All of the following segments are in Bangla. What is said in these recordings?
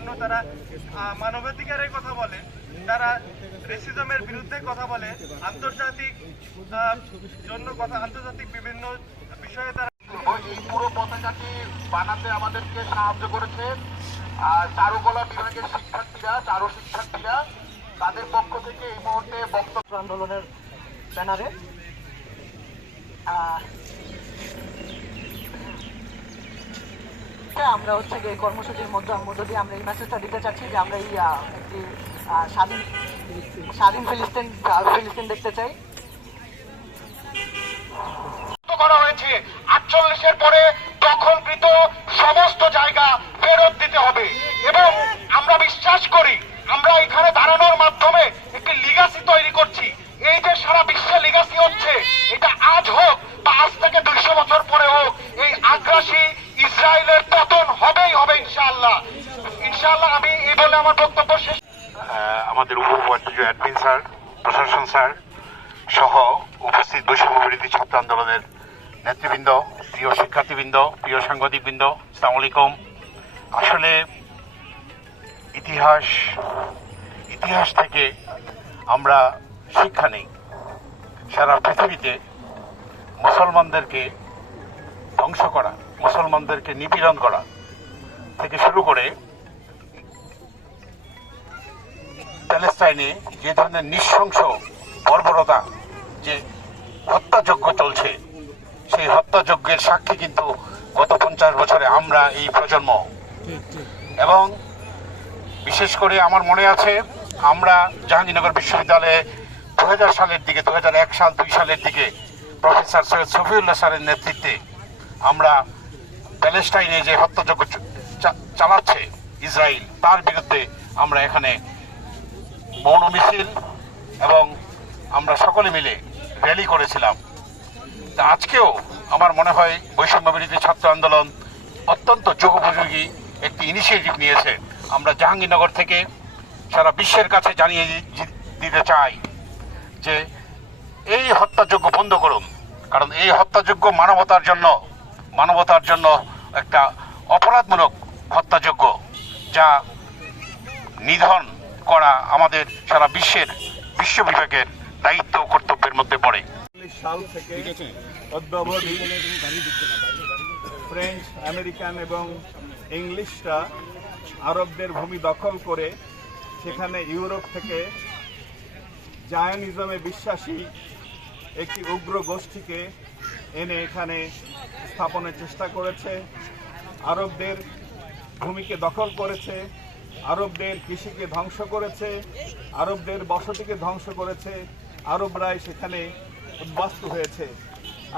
জন্য তারা মানবাধিকারের কথা বলে তারা রেসিজমের বিরুদ্ধে কথা বলে আন্তর্জাতিক জন্য কথা আন্তর্জাতিক বিভিন্ন বিষয়ে তারা এই পুরো পতাকাটি বানাতে আমাদেরকে সাহায্য করেছে। আর চারুকলা বিভাগের শিক্ষার্থীরা চারু শিক্ষার্থীরা তাদের পক্ষ থেকে এই মুহূর্তে বক্তব্য আন্দোলনের ব্যানারে হ্যাঁ, আমরা হচ্ছে এই কর্মসূচির মধ্যে মধ্য দিয়ে আমরা এই মেসেজটা দিতে চাচ্ছি যে আমরা এই স্বাধীন স্বাধীন ফিলিস্তিন ফিলিস্তিন দেখতে চাই। করা হয়েছে। আটচল্লিশের পরে সমস্ত জায়গা ফেরত দিতে হবে। এবং আমরা বিশ্বাস করি আমরা এখানে দাঁড়ানোর মাধ্যমে একটি লিগাসি তৈরি করছি। এই যে সারা বিশ্বে লিগাসি হচ্ছে এটা আজ হোক বা আজ থেকে দুইশো বছর পরে হোক এই আগ্রাসী ইসরায়েলের ইনশাআল্লাহ। ইনশাআল্লাহ আমি আমার বক্তব্য আমাদের উপউপাচার্য অ্যাডমিন স্যার, প্রশাসন স্যার সহ উপস্থিত বৈষম্য বিরোধী ছাত্র আন্দোলনের নেতৃবৃন্দ, প্রিয় শিক্ষার্থীবৃন্দ, প্রিয় সাংবাদিকবৃন্দ সালাম আলাইকুম। আসলে ইতিহাস ইতিহাস থেকে আমরা শিক্ষা নেই। সারা পৃথিবীতে মুসলমানদেরকে ধ্বংস করা, মুসলমানদেরকে নিপীড়ন করা থেকে শুরু করে প্যালেস্টাইনে যে ধরনের নৃশংস বর্বরতা, যে হত্যাযজ্ঞ চলছে, সেই হত্যাযজ্ঞের সাক্ষী কিন্তু গত পঞ্চাশ বছরে আমরা এই প্রজন্ম। এবং বিশেষ করে আমার মনে আছে, আমরা জাহাঙ্গীরনগর বিশ্ববিদ্যালয়ে দু হাজার সালের দিকে দু হাজার এক সাল, দুই সালের দিকে প্রফেসর সৈয়দ শফিউল্লাহ স্যারের নেতৃত্বে আমরা প্যালেস্টাইনে যে হত্যাযজ্ঞ চালাচ্ছে ইসরায়েল। তার বিরুদ্ধে আমরা এখানে মৌন মিছিল এবং আমরা সকলে মিলে র্যালি করেছিলাম। তা আজকেও আমার মনে হয় বৈষম্য বিরোধী ছাত্র আন্দোলন অত্যন্ত যুগোপযোগী একটি ইনিশিয়েটিভ নিয়েছে। আমরা জাহাঙ্গীরনগর থেকে সারা বিশ্বের কাছে জানিয়ে দিতে চাই যে এই হত্যাযোগ্য বন্ধ করুন। কারণ এই হত্যাযোগ্য মানবতার জন্য মানবতার জন্য একটা অপরাধমূলক হত্যাযোগ্য যা নিধন করা আমাদের সারা বিশ্বের বিশ্ববিভাগের দায়িত্ব ও কর্তব্যের মধ্যে পড়ে। সাল থেকে অদ্যাবধি ফ্রেঞ্চ আমেরিকান এবং ইংলিশরা আরবদের ভূমি দখল করে সেখানে ইউরোপ থেকে জায়নিজমে বিশ্বাসী একটি উগ্র গোষ্ঠীকে এনে এখানে স্থাপনের চেষ্টা করেছে। আরবদের ভূমিকে দখল করেছে, আরবদের কৃষিকে ধ্বংস করেছে, আরবদের বসতিকে ধ্বংস করেছে, আরবরাই সেখানে উদ্বাস্তু হয়েছে।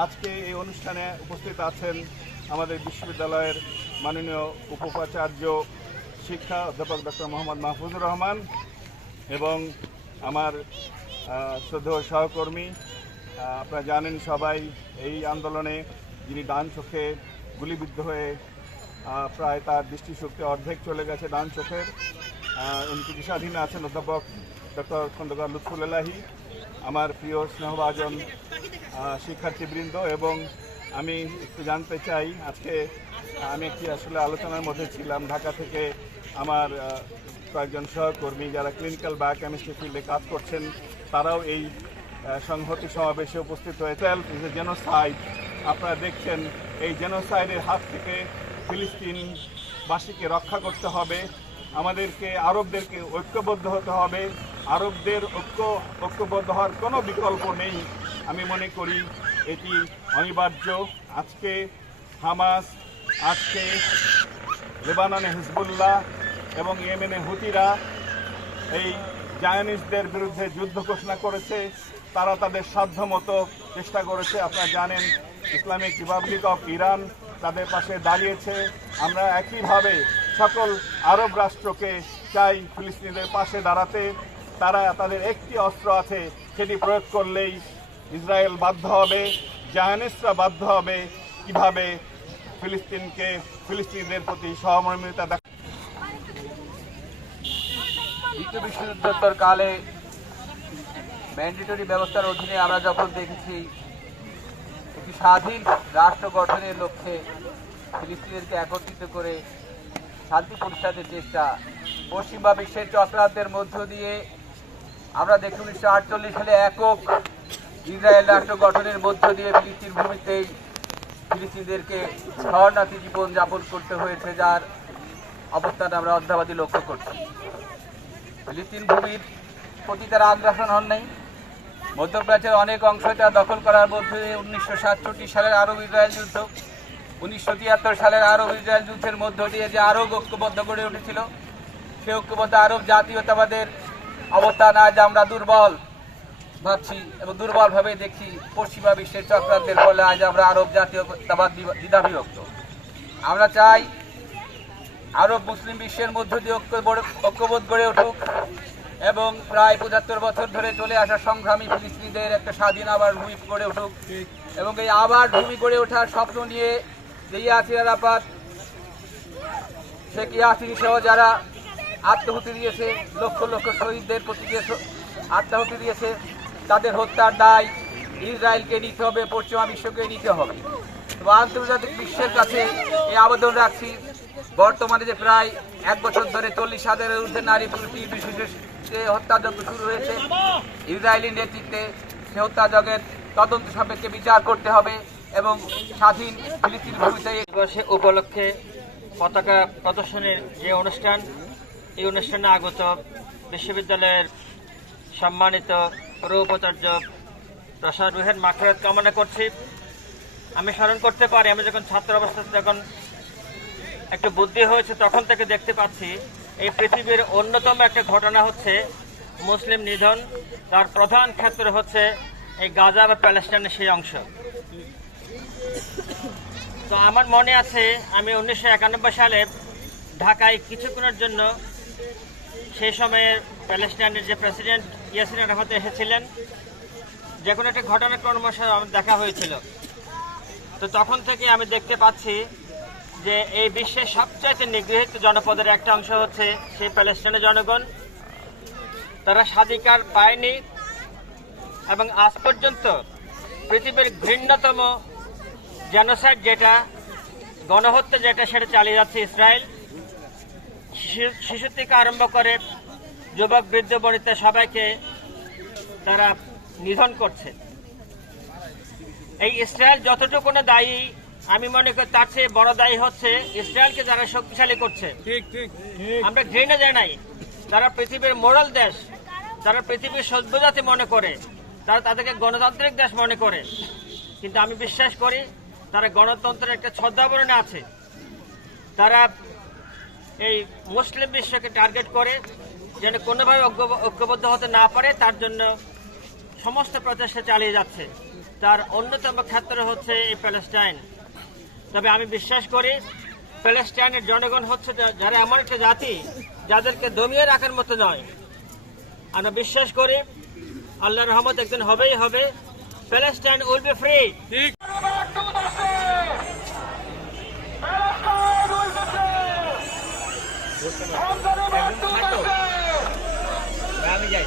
আজকে এই অনুষ্ঠানে উপস্থিত আছেন আমাদের বিশ্ববিদ্যালয়ের মাননীয় উপাচার্য শিক্ষা অধ্যাপক ডক্টর মোহাম্মদ মাহফুজুর রহমান এবং আমার শ্রদ্ধেয় সহকর্মী আপনারা জানেন সবাই, এই আন্দোলনে যিনি ডান চোখে গুলিবিদ্ধ হয়ে প্রায় তার দৃষ্টিশক্তি অর্ধেক চলে গেছে ডান চোখের। উনি চিকিৎসাধীন আছেন, অধ্যাপক ডক্টর খন্দকার লুৎফুল্লাহি, আমার প্রিয় স্নেহভাজন শিক্ষার্থীবৃন্দ। এবং আমি একটু জানতে চাই, আজকে আমি একটি আসলে আলোচনার মধ্যে ছিলাম, ঢাকা থেকে আমার কয়েকজন সহকর্মী যারা ক্লিনিক্যাল বায়োকেমিস্ট্রি ফিল্ডে কাজ করছেন, তারাও এই সংহতি সমাবেশে উপস্থিত হয়েছে। জেনোসাইড আপনারা দেখছেন, এই জেনোসাইডের হাত থেকে ফিলিস্তিনবাসীকে রক্ষা করতে হবে, আমাদেরকে, আরবদেরকে ঐক্যবদ্ধ হতে হবে। আরবদের ঐক্য, ঐক্যবদ্ধ হওয়ার কোনো বিকল্প নেই। আমি মনে করি এটি অনিবার্য। আজকে হামাস, আজকে লেবাননে হিজবুল্লাহ এবং ইয়েমেনে হুতিরা এই জায়নিস্টদের বিরুদ্ধে যুদ্ধ ঘোষণা করেছে। তারা তাদের সাধ্যমতো চেষ্টা করেছে। আপনারা জানেন, ইসলামিক রিপাবলিক অফ ইরান তাদের পাশে দাঁড়িয়েছে। আমরা একইভাবে সকল আরব রাষ্ট্রকে চাই ফিলিস্তিনিদের পাশে দাঁড়াতে। তারা, তাদের একটি অস্ত্র আছে, সেটি প্রয়োগ করলেই ইসরায়েল বাধ্য হবে জাহানিসরা বাধ্য হবে কীভাবে ফিলিস্তিনকে, ফিলিস্তিনিদের প্রতি সহমর্মিতা দেখা দ্বিতীয় বিশ্বযুদ্ধোত্তর কালে ম্যান্ডেটরি ব্যবস্থার অধীনে আমরা যখন দেখেছি একটি স্বাধীন রাষ্ট্র গঠনের লক্ষ্যে ফিলিস্তিনিদেরকে একত্রিত করে শান্তি প্রতিষ্ঠানের চেষ্টা। পশ্চিমা বিশ্বের চক্রান্তের মধ্য দিয়ে আমরা দেখি উনিশশো আটচল্লিশ সালে একক ইসরায়েল রাষ্ট্র গঠনের মধ্য দিয়ে ফিলিস্তিন ভূমিতেই ফিলিস্তিনদেরকে শরণার্থী জীবন যাপন করতে হয়েছে, যার অবস্থান আমরা অধ্যাবাদী লক্ষ্য করছি। ফিলিস্তিন ভূমির প্রতি তারা আগ্রাসন হন নাই। মধ্যপ্রাচ্যের অনেক অংশ অংশটা দখল করার মধ্যে উনিশশো সাতষট্টি সালের আরব ইসরায়েল যুদ্ধ, উনিশশো তিয়াত্তর সালের আরব ইসরায়েল যুদ্ধের মধ্য দিয়ে যে আরব ঐক্যবদ্ধ গড়ে উঠেছিল, সে ঐক্যবদ্ধ আরব জাতীয়তাবাদের অবস্থান আজ আমরা দুর্বল ভাবছি এবং দুর্বলভাবে দেখি পশ্চিমা বিশ্বের চক্রান্তের ফলে আজ আমরা আরব জাতীয়তাবাদ দ্বিধাবিভক্ত। আমরা চাই আরব মুসলিম বিশ্বের মধ্য দিয়ে ঐক্য ঐক্যবোধ গড়ে উঠুক। এবং প্রায় পঁচাত্তর বছর ধরে চলে আসা সংগ্রামী ফিলিস্তিনিদের একটা স্বাধীন আবার ভূমি গড়ে উঠুক। এবং এই আবার ভূমি গড়ে ওঠার স্বপ্ন নিয়ে ইয়াসির আরাফাত, শেখ ইয়াসিন সহ যারা আত্মহতি দিয়েছে, লক্ষ লক্ষ শহীদদের প্রতি আত্মাহুতি দিয়েছে, তাদের হত্যার দায় ইসরায়েলকে নিতে হবে, পশ্চিমা বিশ্বকে নিতে হবে। আন্তর্জাতিক বিশ্বের কাছে এই আবেদন রাখছি। বর্তমানে যে প্রায় এক বছর ধরে চল্লিশ হাজারের ঊর্ধ্বে নারী পুরুষ বিশেষ হত্যাযজ্ঞ শুরু হয়েছে। ইসরায়েলি নেতৃত্বে সে হত্যাযজ্ঞের তদন্ত সাপেক্ষে বিচার করতে হবে এবং স্বাধীন ফিলিস্তিন ভূমিতে উপলক্ষে পতাকা প্রদর্শনের যে অনুষ্ঠান, এই অনুষ্ঠানে আগত বিশ্ববিদ্যালয়ের সম্মানিত উপাচার্য প্রসাদ রুহের মাখরাত কামনা করছি। আমি স্মরণ করতে পারি, আমি যখন ছাত্র অবস্থাতে যখন একটু বুদ্ধি হয়েছে, তখন থেকে দেখতে পাচ্ছি এই পৃথিবীর অন্যতম একটা ঘটনা হচ্ছে মুসলিম নিধন। তার প্রধান ক্ষেত্র হচ্ছে এই গাজা বা প্যালেস্টাইনের সেই অংশ। তো আমার মনে আছে, আমি উনিশশো একানব্বই সালে ঢাকায় কিছুক্ষণের জন্য সেই সময়ের প্যালেস্টাইনের যে প্রেসিডেন্ট ইয়াসিন আরাফাত এসেছিলেন। যে কোনো একটা ঘটনাক্রমশ আমার দেখা হয়েছিল। তো তখন থেকে আমি দেখতে পাচ্ছি যে এই বিশ্বের সবচাইতে নিগৃহীত জনপদের একটা অংশ হচ্ছে সেই প্যালেস্টাইনের জনগণ। তারা স্বাধিকার পায়নি এবং আজ পর্যন্ত পৃথিবীর ঘৃণ্যতম জেনোসাইড যেটা, গণহত্যা যেটা, সেটা চালিয়ে যাচ্ছে ইসরায়েল। শিশু- থেকে আরম্ভ করে যুবক, বৃদ্ধ, বনিতা সবাইকে তারা নিধন করছে। এই ইসরায়েল যতটুকু দায়ী আমি মনে করি তার চেয়ে বড় দায়ী হচ্ছে ইসরায়েলকে যারা শক্তিশালী করছে। আমরা ঘৃণা জানাই। তারা পৃথিবীর মোরাল দেশ তারা পৃথিবীর সভ্যজাতি মনে করে তারা তাদেরকে গণতান্ত্রিক দেশ মনে করে। কিন্তু আমি বিশ্বাস করি তারা গণতন্ত্রের একটা ছদ্মাবরণে আছে। তারা এই মুসলিম বিশ্বকে টার্গেট করে যেন কোনোভাবে ঐক্য- ঐক্যবদ্ধ হতে না পারে তার জন্য সমস্ত প্রচেষ্টা চালিয়ে যাচ্ছে। তার অন্যতম ক্ষেত্র হচ্ছে এই প্যালেস্টাইন। তবে আমি বিশ্বাস করি প্যালেস্টাইনের জনগণ হচ্ছে যারা এমন একটা জাতি যাদেরকে দমিয়ে রাখার মতো নয়। আমরা বিশ্বাস করি আল্লাহ রহমত একদিন হবেই হবে। Palestine will be free. আমি যাই।